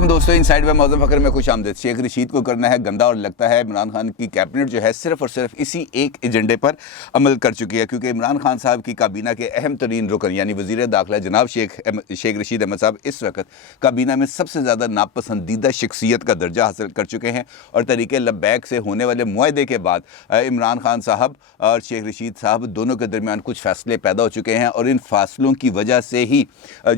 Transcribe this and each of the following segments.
علیکم دوستو، ان سائڈ میں معظم فخر میں خوش آمدید۔ شیخ رشید کو کرنا ہے گندا اور لگتا ہے عمران خان کی کیبنٹ جو ہے صرف اور صرف اسی ایک ایجنڈے پر عمل کر چکی ہے، کیونکہ عمران خان صاحب کی کابینہ کے اہم ترین رکن یعنی وزیر داخلہ جناب شیخ رشید احمد صاحب اس وقت کابینہ میں سب سے زیادہ ناپسندیدہ شخصیت کا درجہ حاصل کر چکے ہیں، اور طریقے لبیک سے ہونے والے معاہدے کے بعد عمران خان صاحب اور شیخ رشید صاحب دونوں کے درمیان کچھ فیصلے پیدا ہو چکے ہیں، اور ان فاصلوں کی وجہ سے ہی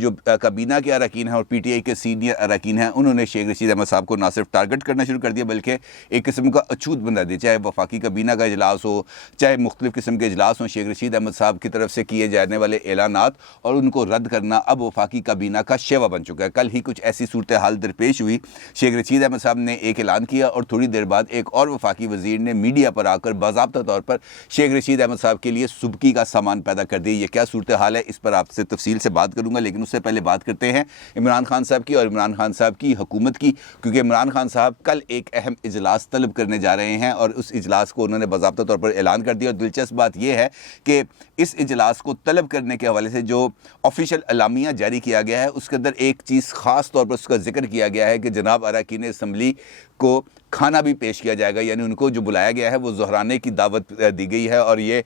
جو کابینہ کے اراکین ہیں اور پی ٹی آئی کے سینئر اراکین ہیں انہوں نے شیخ رشید احمد صاحب کو نہ صرف ٹارگٹ کرنا شروع کر دیا بلکہ ایک قسم کا اچھوت بنا دیا، چاہے وفاقی کابینہ کا اجلاس ہو، چاہے مختلف قسم کے اجلاس ہوں، شیخ رشید احمد صاحب کی طرف سے کیے جانے والے اعلانات اور ان کو رد کرنا اب وفاقی کابینہ کا شیوا بن چکا ہے۔ کل ہی کچھ ایسی صورتحال درپیش ہوئی، شیخ رشید احمد صاحب نے ایک اعلان کیا اور تھوڑی دیر بعد ایک اور وفاقی وزیر نے میڈیا پر آ کر باضابطہ طور پر شیخ رشید احمد صاحب کے لیے سبکی کا سامان پیدا کر دی۔ یہ کیا صورتحال ہے اس پر آپ سے تفصیل سے بات کروں گا، لیکن اس سے پہلے بات کرتے ہیں عمران خان صاحب کی اور عمران خان صاحب کی حکومت کی، کیونکہ عمران خان صاحب کل ایک اہم اجلاس طلب کرنے جا رہے ہیں اور اس اجلاس کو انہوں نے باضابطہ طور پر اعلان کر دیا۔ اور دلچسپ بات یہ ہے کہ اس اجلاس کو طلب کرنے کے حوالے سے جو آفیشیل اعلامیہ جاری کیا گیا ہے اس کے اندر ایک چیز خاص طور پر اس کا ذکر کیا گیا ہے کہ جناب اراکین اسمبلی کو کھانا بھی پیش کیا جائے گا، یعنی ان کو جو بلایا گیا ہے وہ ظہرانے کی دعوت دی گئی ہے۔ اور یہ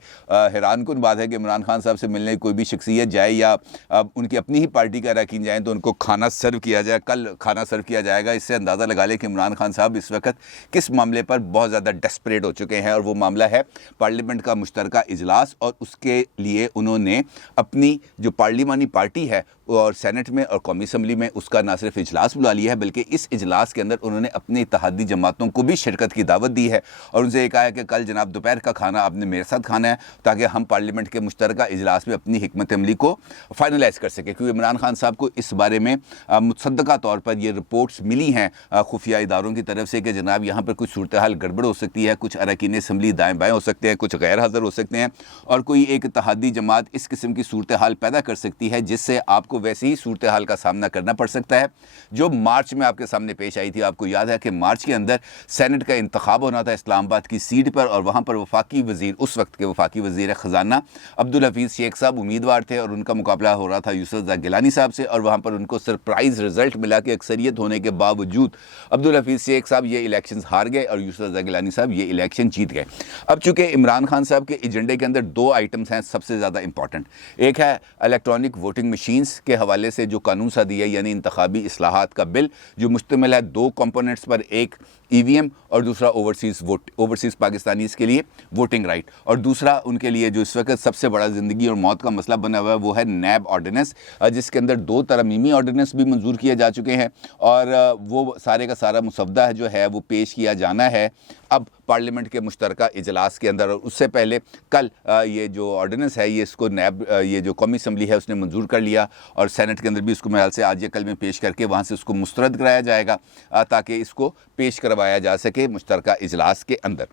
حیران کن بات ہے کہ عمران خان صاحب سے ملنے کوئی بھی شخصیت جائے یا ان کی اپنی ہی پارٹی کا اراکین جائیں تو ان کو کھانا سرو کیا جائے، کل کھانا سرو کیا جائے گا۔ اس سے اندازہ لگا لیں کہ عمران خان صاحب اس وقت کس معاملے پر بہت زیادہ ڈیسپریٹ ہو چکے ہیں، اور وہ معاملہ ہے پارلیمنٹ کا مشترکہ اجلاس، اور اس کے لیے انہوں نے اپنی جو پارلیمانی پارٹی ہے اور سینٹ میں اور قومی اسمبلی میں اس کا نہ صرف اجلاس بلا لیا ہے بلکہ اس اجلاس کے اندر انہوں نے اپنی اتحادی جماعتوں کو بھی شرکت کی دعوت دی ہے، اور ان سے یہ کہا ہے کہ کل جناب دوپہر کا کھانا آپ نے میرے ساتھ کھانا ہے تاکہ ہم پارلیمنٹ کے مشترکہ اجلاس میں اپنی حکمت عملی کو فائنلائز کر سکیں، کیونکہ عمران خان صاحب کو اس بارے میں متصدقہ طور پر یہ رپورٹس ملی ہیں خفیہ اداروں کی طرف سے کہ جناب یہاں پر کچھ صورتحال گڑبڑ ہو سکتی ہے، کچھ اراکین اسمبلی دائیں بائیں ہو سکتے ہیں، کچھ غیر حاضر ہو سکتے ہیں، اور کوئی ایک اتحادی جماعت اس قسم کی صورتحال پیدا کر سکتی ہے جس سے آپ کو ویسی ہی صورتحال کا سامنا کرنا پڑ سکتا ہے جو مارچ میں آپ کے سامنے پیش آئی تھی۔ آپ کو یاد ہے کہ مارچ کے اندر سینٹ کا انتخاب ہونا تھا اسلام آباد کی سیٹ پر، اور وہاں پر وفاقی وزیر، اس وقت کے وفاقی وزیر خزانہ عبدالحفیظ شیخ صاحب امیدوار تھے، اور ان کا مقابلہ ہو رہا تھا یوسف رضا گیلانی صاحب سے، اور وہاں پر ان کو سرپرائز رزلٹ ملا کہ اکثریت ہونے کے باوجود عبدالحفیظ شیخ صاحب یہ الیکشنز ہار گئے اور یوسف رضا گیلانی صاحب یہ الیکشن جیت گئے۔ اب چونکہ عمران خان صاحب کے ایجنڈے کے اندر دو آئٹمز ہیں سب سے زیادہ امپورٹنٹ، ایک ہے الیکٹرانک ووٹنگ مشینز کے حوالے سے جو قانون سازی ہے یعنی انتخابی اصلاحات کا بل جو مشتمل ہے دو کمپوننٹس پر، ایک ای وی ایم اور دوسرا اوورسیز پاکستانیز کے لیے ووٹنگ رائٹ، اور دوسرا ان کے لیے جو اس وقت سب سے بڑا زندگی اور موت کا مسئلہ بنا ہوا ہے وہ ہے نیب آرڈیننس، جس کے اندر دو ترمیمی آرڈیننس بھی منظور کیے جا چکے ہیں، اور وہ سارے کا سارا مسودہ جو ہے وہ پیش کیا جانا ہے اب پارلیمنٹ کے مشترکہ اجلاس کے اندر۔ اور اس سے پہلے کل یہ جو آرڈیننس ہے یہ اس کو نیب یہ جو قومی اسمبلی ہے اس نے منظور کر لیا، اور سینٹ کے اندر بھی اس کو میرے خیال سے آج یا کل میں پیش کر کے وہاں سے اس کو مسترد کرایا جائے گا تاکہ اس کو پیش کروایا جا سکے مشترکہ اجلاس کے اندر۔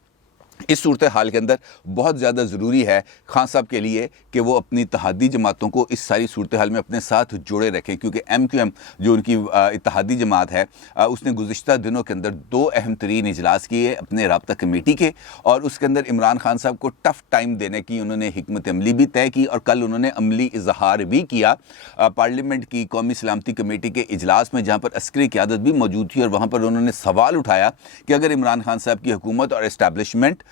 اس صورتحال کے اندر بہت زیادہ ضروری ہے خان صاحب کے لیے کہ وہ اپنی اتحادی جماعتوں کو اس ساری صورتحال میں اپنے ساتھ جوڑے رکھیں، کیونکہ ایم کیو ایم جو ان کی اتحادی جماعت ہے اس نے گزشتہ دنوں کے اندر دو اہم ترین اجلاس کیے اپنے رابطہ کمیٹی کے، اور اس کے اندر عمران خان صاحب کو ٹف ٹائم دینے کی انہوں نے حکمت عملی بھی طے کی، اور کل انہوں نے عملی اظہار بھی کیا پارلیمنٹ کی قومی سلامتی کمیٹی کے اجلاس میں، جہاں پر عسکری قیادت بھی موجود تھی، اور وہاں پر انہوں نے سوال اٹھایا کہ اگر عمران خان صاحب کی حکومت اور اسٹیبلشمنٹ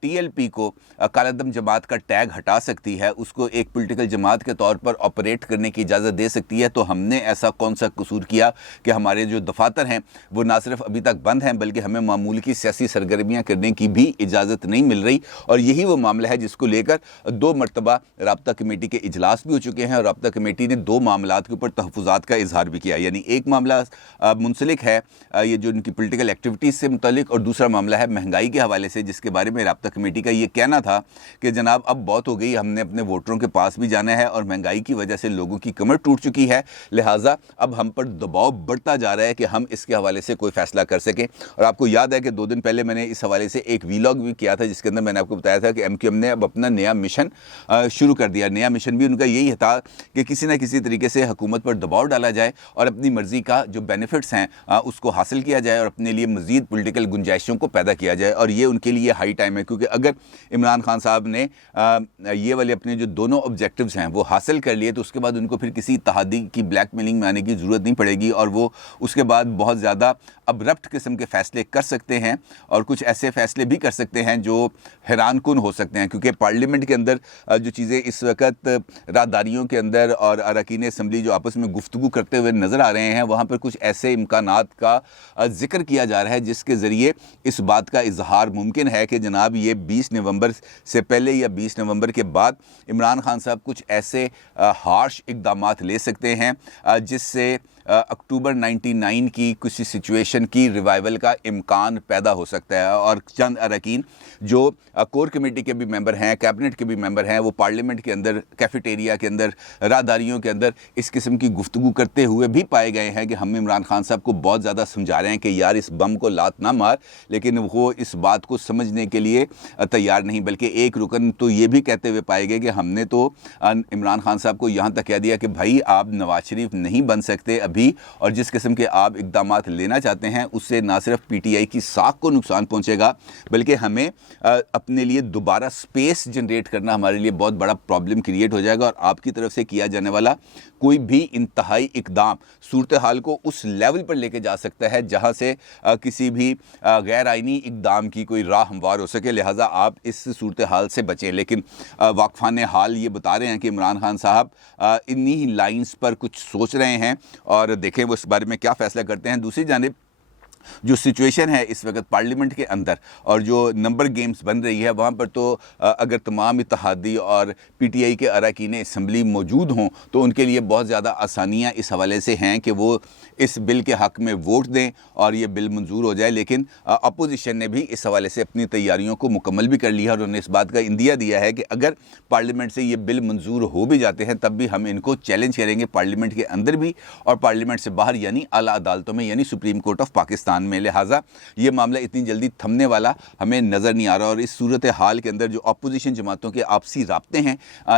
ٹی ایل پی کو کالعدم جماعت کا ٹیگ ہٹا سکتی ہے، اس کو ایک پولیٹیکل جماعت کے طور پر آپریٹ کرنے کی اجازت دے سکتی ہے، تو ہم نے ایسا کون سا قصور کیا کہ ہمارے جو دفاتر ہیں وہ نہ صرف ابھی تک بند ہیں بلکہ ہمیں معمول کی سیاسی سرگرمیاں کرنے کی بھی اجازت نہیں مل رہی۔ اور یہی وہ معاملہ ہے جس کو لے کر دو مرتبہ رابطہ کمیٹی کے اجلاس بھی ہو چکے ہیں، اور رابطہ کمیٹی نے دو معاملات کے اوپر تحفظات کا اظہار بھی کیا، یعنی ایک معاملہ منسلک ہے یہ جو ان کی پولیٹیکل ایکٹیویٹیز سے متعلق، اور دوسرا معاملہ ہے مہنگائی کے حوالے سے، جس کے بارے میں رابطہ کمیٹی کا یہ کہنا تھا کہ جناب اب بہت ہو گئی، ہم نے اپنے ووٹروں کے پاس بھی جانا ہے، اور مہنگائی کی وجہ سے لوگوں کی کمر ٹوٹ چکی ہے، لہٰذا اب ہم پر دباؤ بڑھتا جا رہا ہے کہ ہم اس کے حوالے سے کوئی فیصلہ کر سکیں۔ اور آپ کو یاد ہے کہ 2 دن پہلے میں نے اس حوالے سے ایک ویلاگ بھی کیا تھا جس کے اندر میں نے آپ کو بتایا تھا کہ ایم کیو ایم نے اب اپنا نیا مشن شروع کر دیا۔ نیا مشن بھی ان کا یہی تھا کہ کسی نہ کسی طریقے سے حکومت پر دباؤ ڈالا جائے اور اپنی مرضی کا جو بینیفٹس ہیں اس کو حاصل کیا جائے، اور اپنے لیے مزید پولیٹیکل گنجائشوں کو پیدا کیا جائے، اور یہ ان کے لیے ہائی ٹائم ہے، کیونکہ اگر عمران خان صاحب نے یہ والے اپنے جو دونوں آبجیکٹیوز ہیں وہ حاصل کر لیے تو اس کے بعد ان کو پھر کسی اتحادی کی بلیک میلنگ میں آنے کی ضرورت نہیں پڑے گی، اور وہ اس کے بعد بہت زیادہ ابرپٹ قسم کے فیصلے کر سکتے ہیں، اور کچھ ایسے فیصلے بھی کر سکتے ہیں جو حیران کن ہو سکتے ہیں، کیونکہ پارلیمنٹ کے اندر جو چیزیں اس وقت راہداریوں کے اندر اور اراکین اسمبلی جو آپس میں گفتگو کرتے ہوئے نظر آ رہے ہیں، وہاں پر کچھ ایسے امکانات کا ذکر کیا جا رہا ہے جس کے ذریعے اس بات کا اظہار ممکن ہے کہ جناب یہ 20 نومبر سے پہلے یا 20 نومبر کے بعد عمران خان صاحب کچھ ایسے ہارش اقدامات لے سکتے ہیں جس سے اکتوبر 99 کی کسی سچویشن کی ریوائیول کا امکان پیدا ہو سکتا ہے، اور چند اراکین جو کور کمیٹی کے بھی ممبر ہیں، کیبنٹ کے بھی ممبر ہیں، وہ پارلیمنٹ کے اندر، کیفیٹیریا کے اندر، راہداریوں کے اندر اس قسم کی گفتگو کرتے ہوئے بھی پائے گئے ہیں کہ ہم عمران خان صاحب کو بہت زیادہ سمجھا رہے ہیں کہ یار اس بم کو لات نہ مار، لیکن وہ اس بات کو سمجھنے کے لیے تیار نہیں، بلکہ ایک رکن تو یہ بھی کہتے ہوئے پائے گئے کہ ہم نے تو عمران خان صاحب کو یہاں تک کہہ دیا کہ بھائی آپ نواز شریف نہیں بن سکتے ابھی، اور جس قسم کے آپ اقدامات لینا چاہتے ہیں اس سے نہ صرف پی ٹی آئی کی ساکھ کو نقصان پہنچے گا، بلکہ ہمیں اپنے لیے دوبارہ سپیس جنریٹ کرنا ہمارے لیے بہت بڑا پرابلم کریٹ ہو جائے گا، اور آپ کی طرف سے کیا جانے والا کوئی بھی انتہائی اقدام صورتحال کو اس لیول پر لے کے جا سکتا ہے جہاں سے کسی بھی غیر آئینی اقدام کی کوئی راہ ہموار ہو سکے، لہٰذا آپ اس صورتحال سے بچیں۔ لیکن واقفان حال یہ بتا رہے ہیں کہ عمران خان صاحب انہی لائنز پر کچھ سوچ رہے ہیں، اور دیکھیں وہ اس بارے میں کیا فیصلہ کرتے ہیں۔ دوسری جانب جو سچویشن ہے اس وقت پارلیمنٹ کے اندر اور جو نمبر گیمز بن رہی ہے وہاں پر تو اگر تمام اتحادی اور پی ٹی آئی کے اراکین اسمبلی موجود ہوں تو ان کے لیے بہت زیادہ آسانیاں اس حوالے سے ہیں کہ وہ اس بل کے حق میں ووٹ دیں اور یہ بل منظور ہو جائے، لیکن اپوزیشن نے بھی اس حوالے سے اپنی تیاریوں کو مکمل بھی کر لیا، اور انہوں نے اس بات کا اندیا دیا ہے کہ اگر پارلیمنٹ سے یہ بل منظور ہو بھی جاتے ہیں تب بھی ہم ان کو چیلنج کریں گے پارلیمنٹ کے اندر بھی اور پارلیمنٹ سے باہر، یعنی اعلیٰ عدالتوں میں، یعنی سپریم کورٹ آف پاکستان میں۔ لہٰذا یہ معاملہ اتنی جلدی تھمنے والا ہمیں نظر نہیں آ رہا، اور اس صورتحال کے اندر جو اپوزیشن جماعتوں کے آپسی رابطے ہیں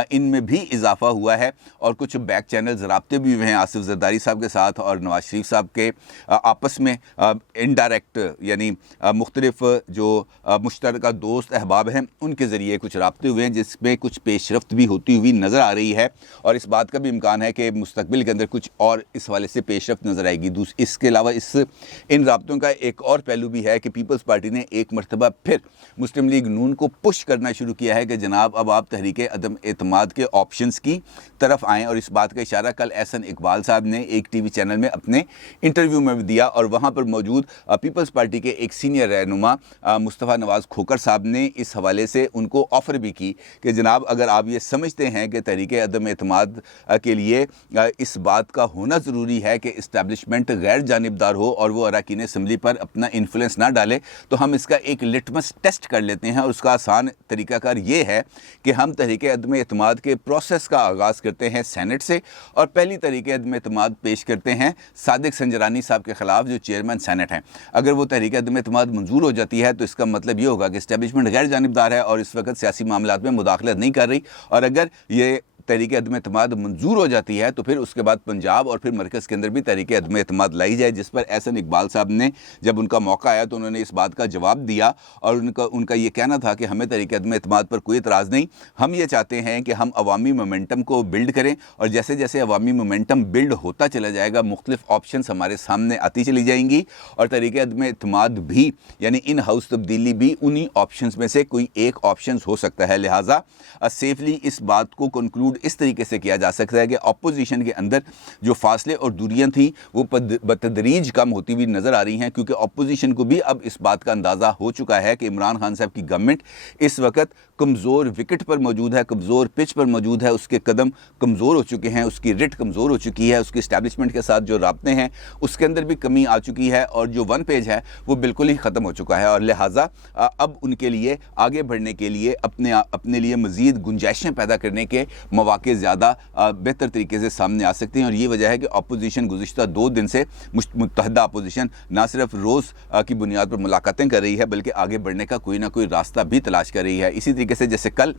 ان میں بھی اضافہ ہوا ہے، اور کچھ بیک چینلز رابطے بھی ہوئے ہیں آصف زرداری صاحب کے ساتھ اور نواز شریف صاحب کے آپس میں انڈائریکٹ، یعنی مختلف جو مشترکہ دوست احباب ہیں ان کے ذریعے کچھ رابطے ہوئے ہیں جس میں کچھ پیش رفت بھی ہوتی ہوئی نظر آ رہی ہے، اور اس بات کا بھی امکان ہے کہ مستقبل کے اندر کچھ اور اس حوالے سے پیش رفت نظر آئے گی۔ اس کے علاوہ ان رابطوں کا ایک اور پہلو بھی ہے کہ پیپلز پارٹی نے ایک مرتبہ پھر مسلم لیگ نون کو پش کرنا شروع کیا ہے کہ جناب اب آپ تحریک عدم اعتماد کے آپشنز کی طرف آئیں، اور اس بات کا اشارہ کل احسن اقبال صاحب نے ایک ٹی وی چینل میں اپنے انٹرویو میں بھی دیا، اور وہاں پر موجود پیپلز پارٹی کے ایک سینئر رہنما مصطفیٰ نواز کھوکھر صاحب نے اس حوالے سے ان کو آفر بھی کی کہ جناب اگر آپ یہ سمجھتے ہیں کہ تحریک عدم اعتماد کے لیے اس بات کا ہونا ضروری ہے کہ اسٹیبلشمنٹ غیر جانبدار ہو اور وہ اراکین اسمبلی پر اپنا انفلوئنس نہ ڈالے، تو ہم اس کا ایک لٹمس ٹیسٹ کر لیتے ہیں، اور اس کا آسان طریقہ کار یہ ہے کہ ہم تحریک عدم اعتماد کے پروسیس کا آغاز کرتے ہیں سینٹ سے، اور پہلی تحریک عدم اعتماد پیش کرتے ہیں صادق سنجرانی صاحب کے خلاف جو چیئرمین سینٹ ہیں۔ اگر وہ تحریک عدم اعتماد منظور ہو جاتی ہے تو اس کا مطلب یہ ہوگا کہ اسٹیبلشمنٹ غیر جانبدار ہے اور اس وقت سیاسی معاملات میں مداخلت نہیں کر رہی، اور اگر یہ تحریک عدم اعتماد منظور ہو جاتی ہے تو پھر اس کے بعد پنجاب اور پھر مرکز کے اندر بھی تحریک عدم اعتماد لائی جائے، جس پر احسن اقبال صاحب نے جب ان کا موقع آیا تو انہوں نے اس بات کا جواب دیا، اور ان کا یہ کہنا تھا کہ ہمیں تحریک عدم اعتماد پر کوئی اعتراض نہیں، ہم یہ چاہتے ہیں کہ ہم عوامی مومنٹم کو بلڈ کریں، اور جیسے جیسے عوامی مومنٹم بلڈ ہوتا چلا جائے گا مختلف آپشنز ہمارے سامنے آتی چلی جائیں گی، اور تحریک عدم اعتماد بھی یعنی ان ہاؤس تبدیلی بھی انہی آپشنز میں سے کوئی ایک آپشنز ہو سکتا ہے۔ لہٰذا سیفلی اس بات کو کنکلوڈ اس طریقے سے کیا جا سکتا ہے کہ اپوزیشن کے اندر جو فاصلے اور دوریاں تھیں وہ بتدریج کم ہوتی ہوئی نظر آ رہی ہیں، کیونکہ اپوزیشن کو بھی اب اس بات کا اندازہ ہو چکا ہے کہ عمران خان صاحب کی گورنمنٹ اس وقت کمزور وکٹ پر موجود ہے، کمزور پچ پر موجود ہے، اس کے قدم کمزور ہو چکے ہیں، اس کی رٹ کمزور ہو چکی ہے، اس کی اسٹیبلشمنٹ کے ساتھ جو رابطے ہیں اس کے اندر بھی کمی آ چکی ہے، اور جو ون پیج ہے وہ بالکل ہی ختم ہو چکا ہے، اور لہٰذا اب ان کے لیے آگے بڑھنے کے لیے اپنے لیے مزید گنجائشیں پیدا کرنے کے مواقع زیادہ بہتر طریقے سے سامنے آ سکتے ہیں. اور یہ وجہ ہے کہ اپوزیشن گزشتہ 2 دن سے متحدہ اپوزیشن نہ صرف روز کی بنیاد پر ملاقاتیں کر رہی ہے بلکہ آگے بڑھنے کا کوئی نہ کوئی راستہ بھی تلاش کر رہی ہے. اسی طریقے سے جیسے کل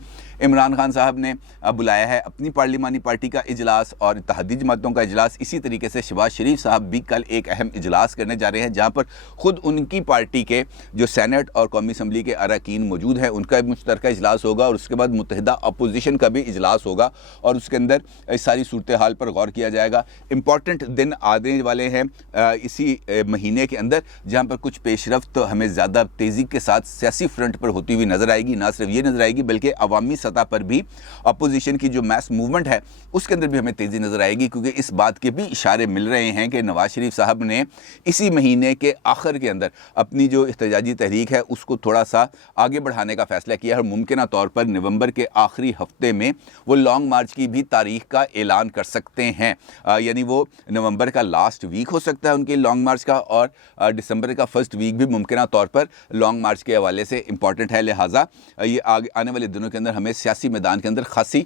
عمران خان صاحب نے بلایا ہے اپنی پارلیمانی پارٹی کا اجلاس اور اتحادی جماعتوں کا اجلاس, اسی طریقے سے شہباز شریف صاحب بھی کل ایک اہم اجلاس کرنے جا رہے ہیں جہاں پر خود ان کی پارٹی کے جو سینٹ اور قومی اسمبلی کے اراکین موجود ہیں ان کا مشترکہ اجلاس ہوگا, اور اس کے بعد متحدہ اپوزیشن کا بھی اجلاس ہوگا اور اس کے اندر اس ساری صورتحال پر غور کیا جائے گا. امپورٹنٹ دن آنے والے ہیں اسی مہینے کے اندر جہاں پر کچھ پیش رفت ہمیں زیادہ تیزی کے ساتھ سیاسی فرنٹ پر ہوتی ہوئی نظر آئے گی. نہ صرف یہ نظر آئے گی بلکہ عوامی سطح پر بھی اپوزیشن کی جو میس موومنٹ ہے اس کے اندر بھی ہمیں تیزی نظر آئے گی, کیونکہ اس بات کے بھی اشارے مل رہے ہیں کہ نواز شریف صاحب نے اسی مہینے کے آخر کے اندر اپنی جو احتجاجی تحریک ہے اس کو تھوڑا سا آگے بڑھانے کا فیصلہ کیا ہے, اور ممکنہ طور پر نومبر کے آخری ہفتے میں وہ لانگ مارچ کی بھی تاریخ کا اعلان کر سکتے ہیں. یعنی وہ نومبر کا لاسٹ ویک ہو سکتا ہے ان کے لانگ مارچ کا, اور دسمبر کا فرسٹ ویک بھی ممکنہ طور پر لانگ مارچ کے حوالے سے امپورٹنٹ ہے. لہٰذا یہ آنے والے دنوں کے اندر ہمیں سیاسی میدان کے اندر خاصی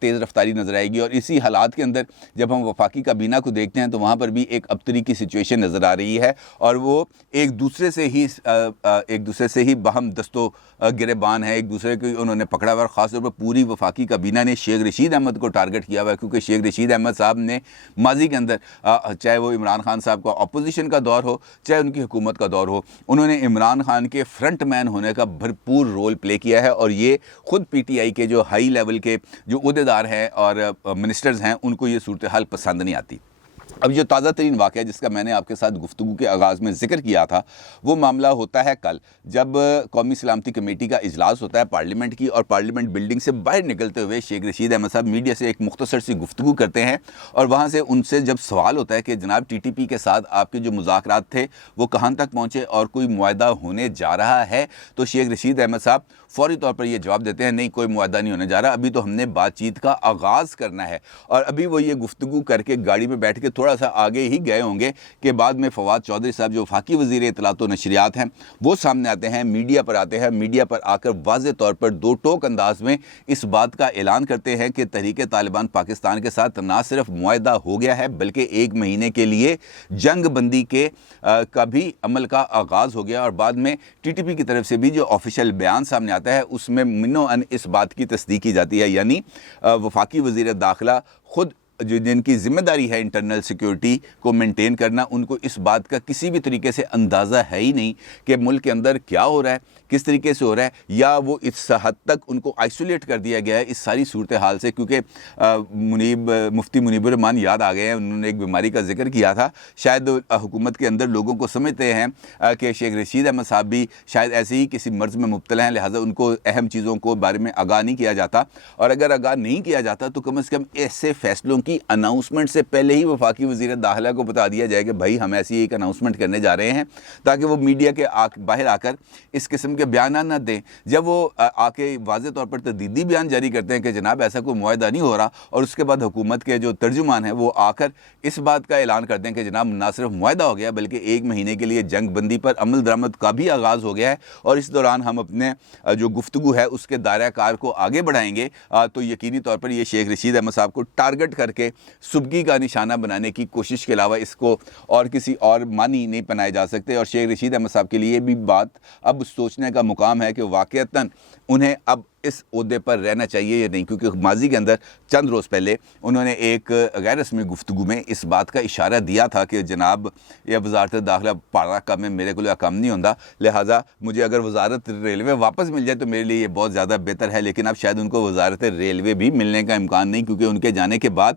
تیز رفتاری نظر آئے گی. اور اسی حالات کے اندر جب ہم وفاقی کابینہ کو دیکھتے ہیں تو وہاں پر بھی ایک ابتری کی سچویشن نظر آ رہی ہے, اور وہ ایک دوسرے سے ہی باہم دست و گریبان ہے, ایک دوسرے کو انہوں نے پکڑا ہوا ہے. اور خاص طور پر پوری وفاقی کابینہ نے شیخ رشید احمد کو ٹارگٹ کیا ہوا ہے, کیونکہ شیخ رشید احمد صاحب نے ماضی کے اندر چاہے وہ عمران خان صاحب کا اپوزیشن کا دور ہو چاہے ان کی حکومت کا دور ہو, انہوں نے عمران خان کے فرنٹ مین ہونے کا بھرپور رول پلے کیا ہے. اور یہ خود پی ٹی آئی کے جو ہائی لیول کے جو عہدیدار ہیں اور منسٹرز ہیں ان کو یہ صورتحال پسند نہیں آتی. اب جو تازہ ترین واقعہ جس کا میں نے آپ کے ساتھ گفتگو کے آغاز میں ذکر کیا تھا وہ معاملہ ہوتا ہے کل جب قومی سلامتی کمیٹی کا اجلاس ہوتا ہے پارلیمنٹ کی, اور پارلیمنٹ بلڈنگ سے باہر نکلتے ہوئے شیخ رشید احمد صاحب میڈیا سے ایک مختصر سی گفتگو کرتے ہیں, اور وہاں سے ان سے جب سوال ہوتا ہے کہ جناب ٹی ٹی پی کے ساتھ آپ کے جو مذاکرات تھے وہ کہاں تک پہنچے اور کوئی معاہدہ ہونے جا رہا ہے, تو شیخ رشید احمد صاحب فوری طور پر یہ جواب دیتے ہیں نہیں کوئی معاہدہ نہیں ہونے جا رہا, ابھی تو ہم نے بات چیت کا آغاز کرنا ہے. اور ابھی وہ یہ گفتگو کر کے گاڑی میں بیٹھ کے تھوڑا سا آگے ہی گئے ہوں گے کہ بعد میں فواد چودھری صاحب جو وفاقی وزیر اطلاعات و نشریات ہیں وہ سامنے آتے ہیں, میڈیا پر آتے ہیں, میڈیا پر آ کر واضح طور پر دو ٹوک انداز میں اس بات کا اعلان کرتے ہیں کہ تحریک طالبان پاکستان کے ساتھ نہ صرف معاہدہ ہو گیا ہے بلکہ 1 مہینے کے لیے جنگ بندی کے کا بھی عمل کا آغاز ہو گیا. اور بعد میں ٹی ٹی پی کی طرف سے بھی جو آفیشیل بیان سامنے آتا ہے اس میں منو ان اس بات کی تصدیق کی جاتی ہے, یعنی وفاقی وزیر داخلہ خود جو جن کی ذمہ داری ہے انٹرنل سیکیورٹی کو مینٹین کرنا, ان کو اس بات کا کسی بھی طریقے سے اندازہ ہے ہی نہیں کہ ملک کے اندر کیا ہو رہا ہے, کس طریقے سے ہو رہا ہے, یا وہ اس حد تک ان کو آئسولیٹ کر دیا گیا ہے اس ساری صورتحال سے. کیونکہ مفتی منیب الرحمان یاد آ گئے ہیں, انہوں نے ایک بیماری کا ذکر کیا تھا, شاید حکومت کے اندر لوگوں کو سمجھتے ہیں کہ شیخ رشید احمد صاحب بھی شاید ایسے ہی کسی مرض میں مبتلا ہیں, لہٰذا ان کو اہم چیزوں کو بارے میں آگاہ نہیں کیا جاتا, اور اگر آگاہ نہیں کیا جاتا تو کم از کم ایسے فیصلوں کی اناؤنسمنٹ سے پہلے ہی وفاقی وزیر داخلہ کو بتا دیا جائے کہ بھائی ہم ایسی ایک اناؤنسمنٹ کرنے جا رہے ہیں, تاکہ وہ میڈیا کے باہر آ کر اس قسم کے بیانات نہ دیں. جب وہ آ کے واضح طور پر تردیدی بیان جاری کرتے ہیں کہ جناب ایسا کوئی معاہدہ نہیں ہو رہا, اور اس کے بعد حکومت کے جو ترجمان ہیں وہ آ کر اس بات کا اعلان کرتے ہیں کہ جناب نہ صرف معاہدہ ہو گیا بلکہ 1 مہینے کے لیے جنگ بندی پر عمل درآمد کا بھی آغاز ہو گیا ہے, اور اس دوران ہم اپنے جو گفتگو ہے اس کے دائرہ کار کو آگے بڑھائیں گے, تو یقینی طور پر یہ شیخ رشید احمد صاحب کو ٹارگٹ کر کے سبکی کا نشانہ بنانے کی کوشش کے علاوہ اس کو اور کسی اور معنی نہیں بنائے جا سکتے. اور شیخ رشید احمد صاحب کے لیے بھی بات اب سوچنے کا مقام ہے کہ واقعتاً انہیں اب اس عہدے پر رہنا چاہیے یا نہیں, کیونکہ ماضی کے اندر چند روز پہلے انہوں نے ایک غیر رسمی گفتگو میں اس بات کا اشارہ دیا تھا کہ جناب یہ وزارت داخلہ پارا کا میں میرے کو کام نہیں ہوتا, لہٰذا مجھے اگر وزارت ریلوے واپس مل جائے تو میرے لیے یہ بہت زیادہ بہتر ہے. لیکن اب شاید ان کو وزارت ریلوے بھی ملنے کا امکان نہیں, کیونکہ ان کے جانے کے بعد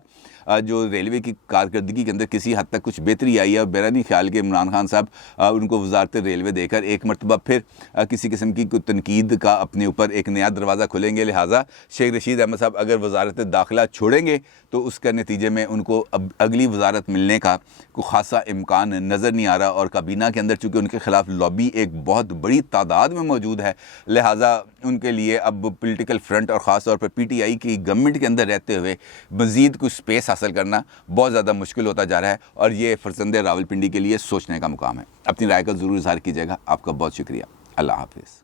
جو ریلوے کی کارکردگی کے اندر کسی حد تک کچھ بہتری آئی ہے, اور میرا نہیں خیال کہ عمران خان صاحب ان کو وزارت ریلوے دے کر ایک مرتبہ پھر کسی قسم کی تنقید کا اپنے اوپر ایک نیا دروازہ کھولیں گے. لہٰذا شیخ رشید احمد صاحب اگر وزارت داخلہ چھوڑیں گے تو اس کے نتیجے میں ان کو اب اگلی وزارت ملنے کا کوئی خاصا امکان نظر نہیں آ رہا, اور کابینہ کے اندر چونکہ ان کے خلاف لابی ایک بہت بڑی تعداد میں موجود ہے, لہٰذا ان کے لیے اب پولیٹیکل فرنٹ اور خاص طور پر پی ٹی آئی کی گورنمنٹ کے اندر رہتے ہوئے مزید کچھ سپیس حاصل کرنا بہت زیادہ مشکل ہوتا جا رہا ہے, اور یہ فرزند راولپنڈی کے لیے سوچنے کا مقام ہے. اپنی رائے کا ضرور اظہار کیجیے گا. آپ کا بہت شکریہ. اللہ حافظ.